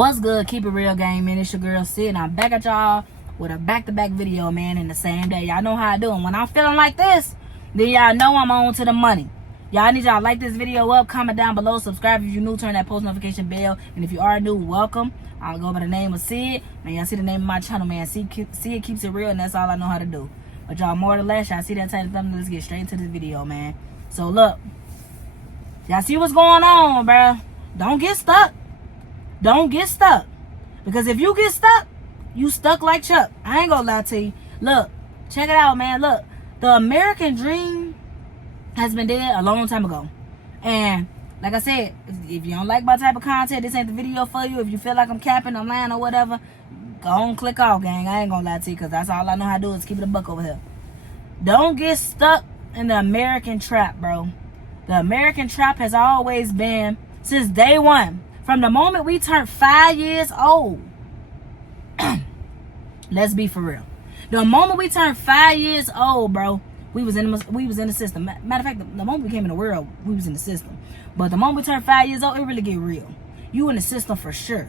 What's good? Keep it real, gang, man. It's your girl Sid, and I'm back at y'all with a back-to-back video, man, in the same day. Y'all know how I do. And when I'm feeling like this, then y'all know I'm on to the money. Y'all need y'all to like this video up, comment down below, subscribe if you're new, turn that post notification bell, and if you are new, welcome. I'll go by the name of Sid. Man, y'all see the name of my channel, man. Sid keeps it real, and that's all I know how to do. But y'all, more or less, y'all see that title thumbnail. Let's get straight into this video, man. So look, y'all see what's going on, bruh. Don't get stuck. Don't get stuck. Because if you get stuck, you stuck like Chuck. I ain't gonna lie to you. Look, check it out, man. Look, the American dream has been dead a long time ago. And like I said, if you don't like my type of content, this ain't the video for you. If you feel like I'm capping, I'm lying or whatever, go on, click off, gang. I ain't gonna lie to you, because that's all I know how to do is keep it a buck over here. Don't get stuck in the American trap, bro. The American trap has always been, since day one, from the moment we turned 5 years old. Let's be for real. The moment we turned 5 years old, bro, we was in the system. Matter of fact, the moment we came in the world, we was in the system. But the moment we turned 5 years old, it really get real. You in the system for sure.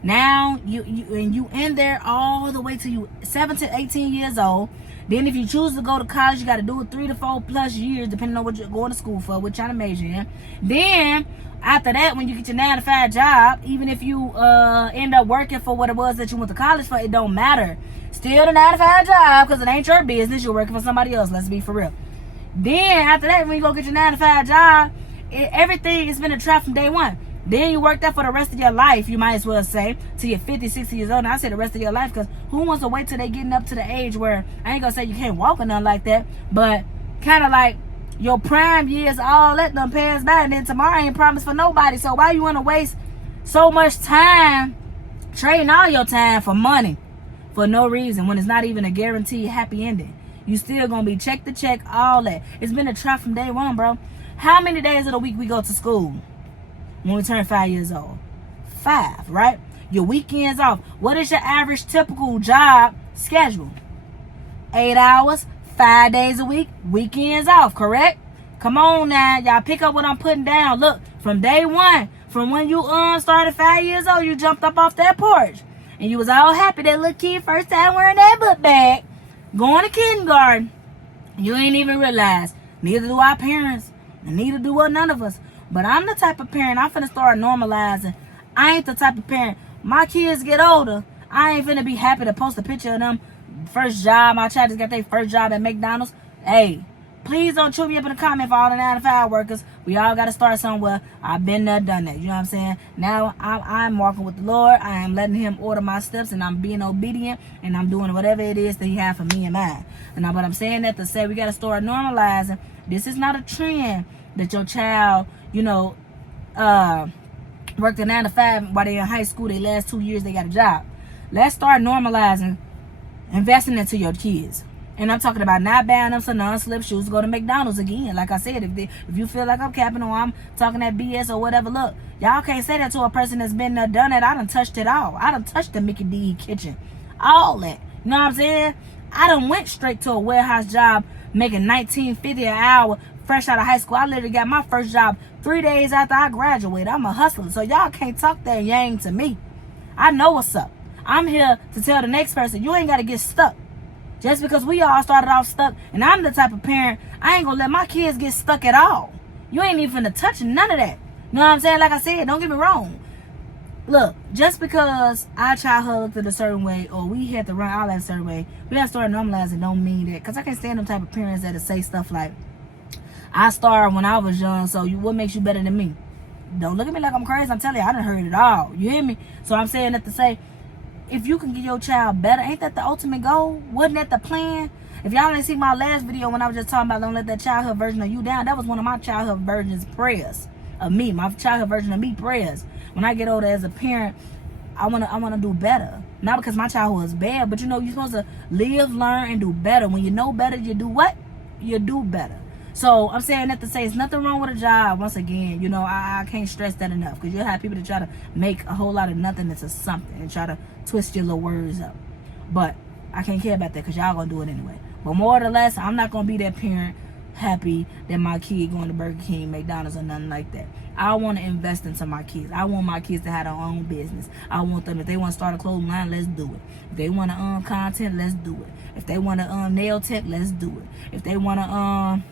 Now you in there all the way till you 17, 18 years old. Then if you choose to go to college, you got to do it 3 to 4 plus years, depending on what you're going to school for, what you're trying to major in. Then after that, when you get your 9-to-5 job, even if you end up working for what it was that you went to college for, it don't matter. Still the 9-to-5 job, because it ain't your business. You're working for somebody else. Let's be for real. Then after that, when you go get your 9-to-5 job, everything has been a trap from day one. Then you work that for the rest of your life, you might as well say, till you're 50, 60 years old. And I say the rest of your life, because who wants to wait till they getting up to the age where, I ain't gonna say you can't walk or nothing like that, but kind of like your prime years, all that done pass by, and then tomorrow ain't promised for nobody. So why you want to waste so much time trading all your time for money for no reason, when it's not even a guaranteed happy ending? You still gonna be check to check, all that. It's been a trap from day one, bro. How many days of the week we go to school when we turn 5 years old? 5, right? Your weekends off. What is your average typical job schedule? 8 hours, 5 days a week, weekends off, correct? Come on now, y'all pick up what I'm putting down. Look, from day one, from when you started 5 years old, you jumped up off that porch. And you was all happy, that little kid first time wearing that book bag, going to kindergarten. You ain't even realize, neither do our parents, and neither do none of us. But I'm the type of parent, I'm finna start normalizing. I ain't the type of parent, my kids get older, I ain't finna be happy to post a picture of them first job. My child just got their first job at McDonald's. Hey, please don't chew me up in the comment for all the 9-to-5 workers. We all got to start somewhere. I've been there, done that. You know what I'm saying? Now I'm walking with the Lord. I am letting him order my steps, and I'm being obedient, and I'm doing whatever it is that he has for me and mine. And now, but I'm saying that to say we got to start normalizing. This is not a trend that your child, you know, worked a 9-to-5 while they're in high school. They last 2 years, they got a job. Let's start normalizing investing into your kids. And I'm talking about not buying them some non-slip shoes to go to McDonald's again. Like I said, if you feel like I'm capping or I'm talking that BS or whatever, look, y'all can't say that to a person that's been there, done it. I done touched it all. I done touched the Mickey D kitchen. All that. You know what I'm saying? I done went straight to a warehouse job making $19.50 an hour fresh out of high school. I literally got my first job 3 days after I graduated. I'm a hustler. So y'all can't talk that yang to me. I know what's up. I'm here to tell the next person, you ain't got to get stuck. Just because we all started off stuck, and I'm the type of parent, I ain't going to let my kids get stuck at all. You ain't even finna touch none of that. You know what I'm saying? Like I said, don't get me wrong. Look, just because our childhood looked at a certain way, or we had to run our life a certain way, we got to start normalizing. Don't mean that. Because I can't stand them type of parents that say stuff like, I started when I was young, so what makes you better than me? Don't look at me like I'm crazy. I'm telling you, I done heard it all. You hear me? So I'm saying that to say, if you can get your child better, ain't that the ultimate goal? Wasn't that the plan? If y'all didn't see my last video when I was just talking about don't let that childhood version of you down, that was one of my childhood version's prayers of me. My childhood version of me prayers. When I get older as a parent, I wanna do better. Not because my childhood was bad, but you know, you're supposed to live, learn, and do better. When you know better, you do what? You do better. So I'm saying that to say, it's nothing wrong with a job. Once again, you know, I can't stress that enough, because you'll have people that try to make a whole lot of nothing into something and try to twist your little words up. But I can't care about that, because y'all gonna do it anyway. But more or less, I'm not gonna be that parent happy that my kid going to Burger King, McDonald's, or nothing like that. I want to invest into my kids. I want my kids to have their own business. I want them, if they want to start a clothing line, let's do it. If they want to content, let's do it. If they want to nail tech, let's do it. If they want to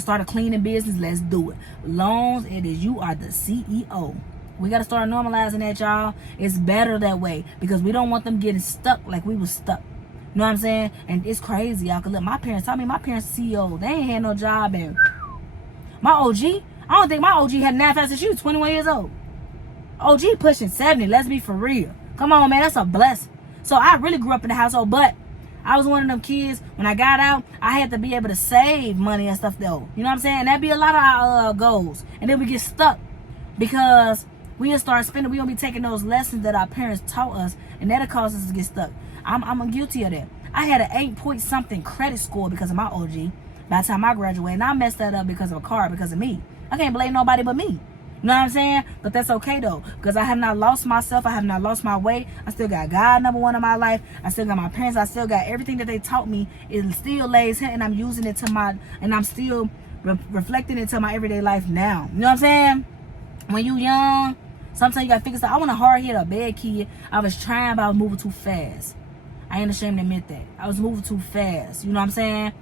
start a cleaning business, let's do it. Long as it is you are the CEO. We got to start normalizing that, y'all. It's better that way because we don't want them getting stuck like we was stuck. You know what I'm saying? And it's crazy, y'all. Cause look, my parents CEO. They ain't had no job. And my OG, I don't think my OG had an fast since she was 21 years old. OG pushing 70. Let's be for real. Come on, man. That's a blessing. So I really grew up in the household, but I was one of them kids. When I got out, I had to be able to save money and stuff, though. You know what I'm saying? That'd be a lot of our goals. And then we get stuck because we just start spending. We gonna be taking those lessons that our parents taught us, and that'll cause us to get stuck. I'm guilty of that. I had an 8-point-something credit score because of my OG. By the time I graduated, and I messed that up because of a car, because of me. I can't blame nobody but me. You know what I'm saying? But that's okay though, because I have not lost myself. I have not lost my way. I still got God number one in my life. I still got my parents. I still got everything that they taught me. It still lays here, and I'm using it and I'm still reflecting it to my everyday life now. You know what I'm saying? When you young, sometimes you got to figure stuff. I want a hard hit, a bad kid. I was trying, but I was moving too fast. I ain't ashamed to admit that. I was moving too fast. You know what I'm saying?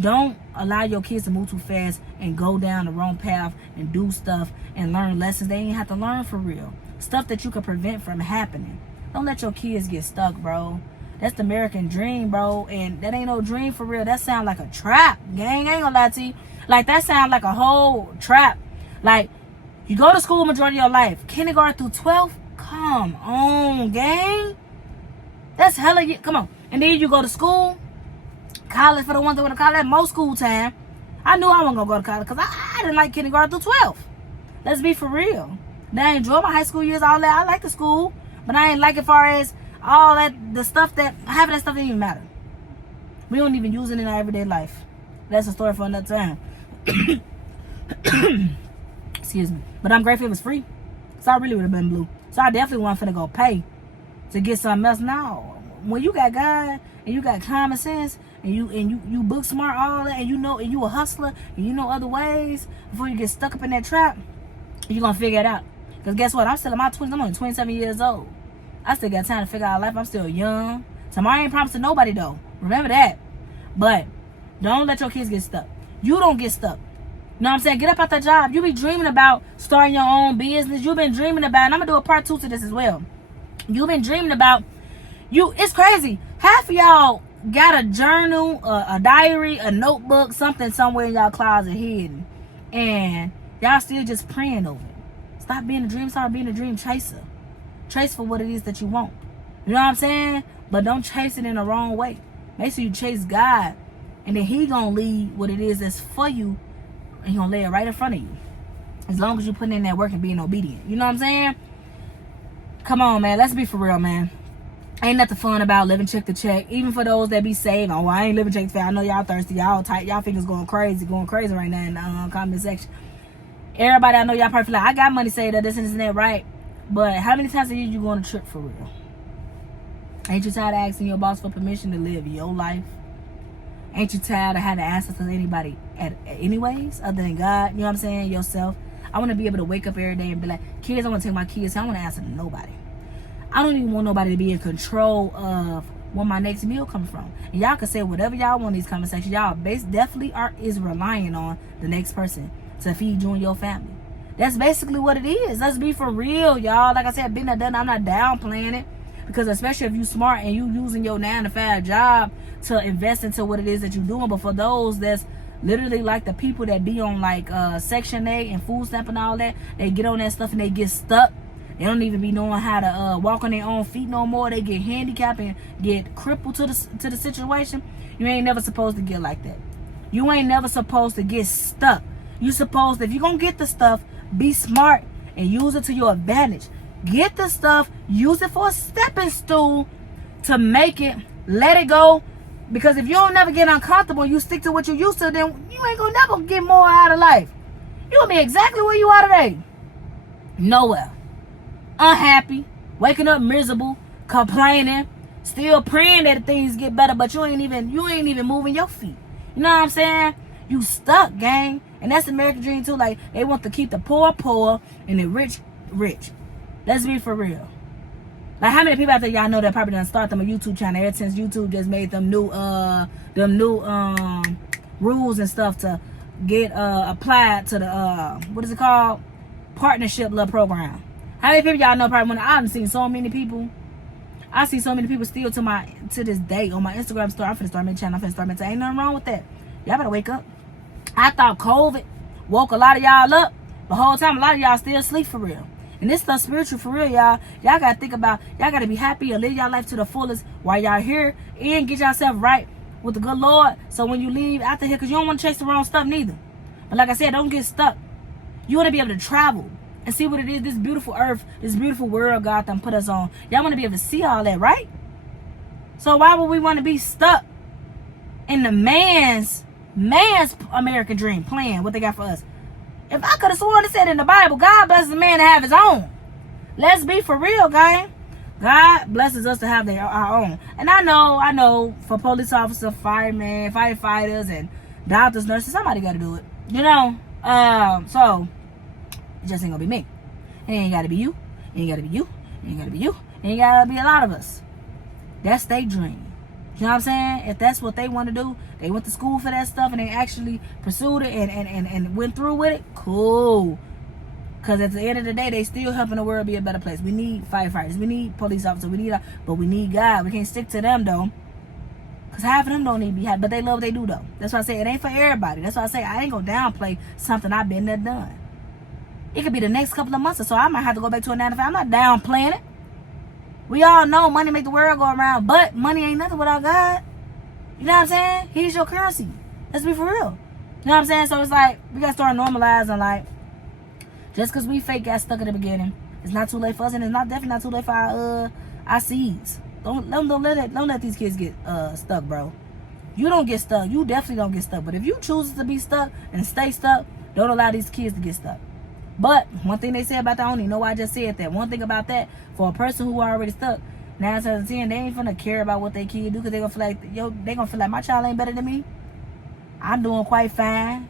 Don't allow your kids to move too fast and go down the wrong path and do stuff and learn lessons they ain't have to learn for real. Stuff that you could prevent from happening. Don't let your kids get stuck, bro. That's the American dream, bro. And that ain't no dream for real. That sound like a trap, gang. I ain't gonna lie to you. Like, that sound like a whole trap. Like, you go to school majority of your life. Kindergarten through 12th? Come on, gang. That's hella, come on. And then you go to school. College, for the ones that want to college, most school time. I knew I wasn't going to go to college because I didn't like kindergarten through 12th. Let's be for real. Now, I enjoy my high school years, all that. I like the school. But I ain't like it as far as all that, the stuff that, having that stuff didn't even matter. We don't even use it in our everyday life. That's a story for another time. Excuse me. But I'm grateful it was free. So I really would have been blue. So I definitely wasn't finna go pay to get something else. Now, when you got God and you got common sense and you book smart, all that, and you know, and you a hustler and you know other ways before you get stuck up in that trap, you're gonna figure it out. Because guess what? I'm still in my 20s. I'm only 27 years old. I still got time to figure out life. I'm still young. Tomorrow ain't promised to nobody though. Remember that. But don't let your kids get stuck. You don't get stuck. You know what I'm saying? Get up out that job. You be dreaming about starting your own business. You've been dreaming about, and I'm gonna do a part 2 to this as well. You've been dreaming about, it's crazy. Half of y'all got a journal, a diary, a notebook, something somewhere in y'all closet hidden. And y'all still just praying over it. Stop being a dream, start being a dream chaser. Chase for what it is that you want. You know what I'm saying? But don't chase it in the wrong way. Make sure you chase God. And then He gonna lead what it is that's for you. And He gonna lay it right in front of you. As long as you putting in that work and being obedient. You know what I'm saying? Come on, man. Let's be for real, man. Ain't nothing fun about living check to check. Even for those that be saved. Oh, I ain't living check to check. I know y'all thirsty. Y'all tight. Y'all fingers going crazy right now in the comment section. Everybody, I know y'all probably feel like, I got money saved up, this and that, right? But how many times a year you go on a trip for real? Ain't you tired of asking your boss for permission to live your life? Ain't you tired of having access to anybody anyways, other than God? You know what I'm saying? Yourself. I want to be able to wake up every day and be like, kids, I want to take my kids. I don't want to answer to nobody. I don't even want nobody to be in control of where my next meal comes from. And y'all can say whatever y'all want in these conversations. Y'all definitely is relying on the next person to feed you and your family. That's basically what it is. Let's be for real, y'all. Like I said, been there, done. I'm not downplaying it. Because especially if you smart and you using your 9-to-5 job to invest into what it is that you're doing. But for those that's literally like the people that be on like Section 8 and food stamp and all that, they get on that stuff and they get stuck. They don't even be knowing how to walk on their own feet no more. They get handicapped and get crippled to the situation. You ain't never supposed to get like that. You ain't never supposed to get stuck. You supposed, if you're going to get the stuff, be smart and use it to your advantage. Get the stuff, use it for a stepping stool to make it, let it go. Because if you don't never get uncomfortable, you stick to what you used to, then you ain't going to never get more out of life. You going to be exactly where you are today. Nowhere. Unhappy, waking up miserable, complaining, still praying that things get better, but you ain't even moving your feet. You know what I'm saying? You stuck, gang. And that's the American dream too. Like, they want to keep the poor poor and the rich rich. Let's be for real. Like, how many people out there y'all know that probably done start them a YouTube channel ever since YouTube just made them new rules and stuff to get applied to the what is it called? Partnership love program. How many people y'all know probably when I've seen so many people. I see so many people still to this day on my Instagram story. I'm finna start my channel. I'm finna start my channel. Ain't nothing wrong with that. Y'all better wake up. I thought COVID woke a lot of y'all up. The whole time, a lot of y'all still asleep for real. And this stuff spiritual for real, y'all. Y'all gotta think about, y'all gotta be happy and live y'all life to the fullest while y'all here and get yourself right with the good Lord. So when you leave out here, because you don't want to chase the wrong stuff neither. But like I said, don't get stuck. You want to be able to travel and see what it is, this beautiful earth, this beautiful world God done put us on. Y'all want to be able to see all that, right? So why would we want to be stuck in the man's American dream plan, what they got for us? If I could have sworn it said in the Bible, God blesses a man to have his own. Let's be for real, gang. God blesses us to have our own. And I know, for police officers, firemen, firefighters, and doctors, nurses, somebody got to do it. You know? So, it just ain't going to be me. It ain't got to be you. It ain't got to be you. It ain't got to be you. It ain't got to be a lot of us. That's their dream. You know what I'm saying? If that's what they want to do, they went to school for that stuff and they actually pursued it and went through with it, cool. Because at the end of the day, they still helping the world be a better place. We need firefighters. We need police officers. But we need God. We can't stick to them, though. Because half of them don't need to be happy. But they love what they do, though. That's why I say it ain't for everybody. That's why I say I ain't going to downplay something I've been there done. It could be the next couple of months or so. I might have to go back to a 9 to 5. I'm not downplaying it. We all know money make the world go around, but money ain't nothing without God. You know what I'm saying? He's your currency. Let's be for real. You know what I'm saying? So it's like, we got to start normalizing, like, just because we fake got stuck in the beginning, it's not too late for us, and it's definitely not too late for our seeds. Don't let these kids get stuck, bro. You don't get stuck. You definitely don't get stuck. But if you choose to be stuck and stay stuck, don't allow these kids to get stuck. But one thing they say about that, I don't even know why I just said that. One thing about that, for a person who already stuck, 9 out of 10, they ain't finna care about what their kid do, because they gonna feel like, they gonna feel like my child ain't better than me. I'm doing quite fine.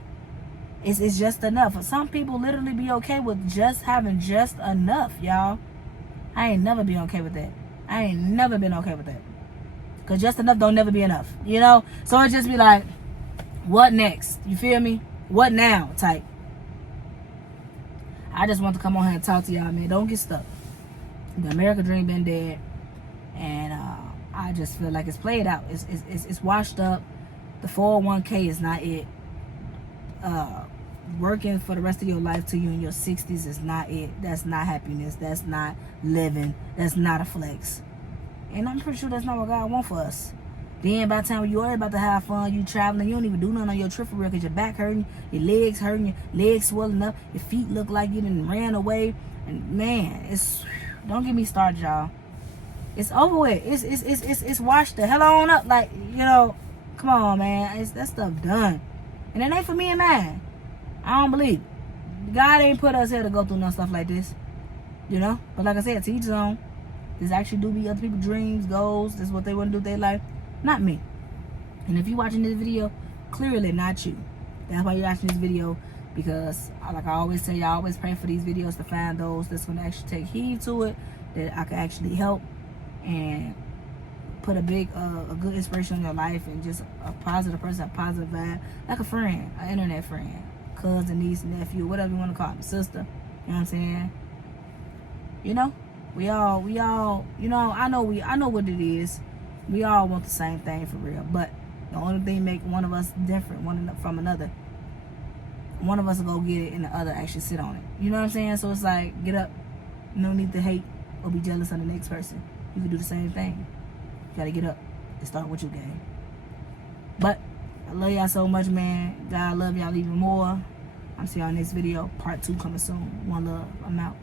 It's just enough. Some people literally be okay with just having just enough, y'all. I ain't never been okay with that. I ain't never been okay with that. Because just enough don't never be enough, you know? So it just be like, what next? You feel me? What now type. I just want to come on here and talk to y'all, man. Don't get stuck. The American dream been dead. And I just feel like it's played out. It's washed up. The 401k is not it. Working for the rest of your life till you in your 60s is not it. That's not happiness. That's not living. That's not a flex. And I'm pretty sure that's not what God wants for us. Then by the time you are about to have fun, you traveling, you don't even do nothing on your trip for real, because your back hurting, your legs hurting, your legs swelling up, your feet look like you done ran away. And man, don't get me started, y'all. It's over with. It's washed the hell on up. Like, you know, come on, man. That stuff done. And it ain't for me and mine. I don't believe it. God ain't put us here to go through no stuff like this. You know? But like I said, to each his own. This actually do be other people's dreams, goals. This is what they want to do with their life. Not me. And if you're watching this video, clearly not you. That's why you're watching this video. Because, like I always say, I always pray for these videos to find those that's going to actually take heed to it. That I can actually help. And put a good inspiration on your life. And just a positive person, a positive vibe. Like a friend, an internet friend. Cousin, niece, nephew, whatever you want to call them. Sister. You know what I'm saying? You know? We all, you know, I know what it is. We all want the same thing for real. But the only thing make one of us different from another. One of us will go get it and the other actually sit on it. You know what I'm saying? So it's like, get up. No need to hate or be jealous of the next person. You can do the same thing. You gotta get up and start with your game. But I love y'all so much, man. God love y'all even more. I'm see y'all next video. Part 2 coming soon. One love. I'm out.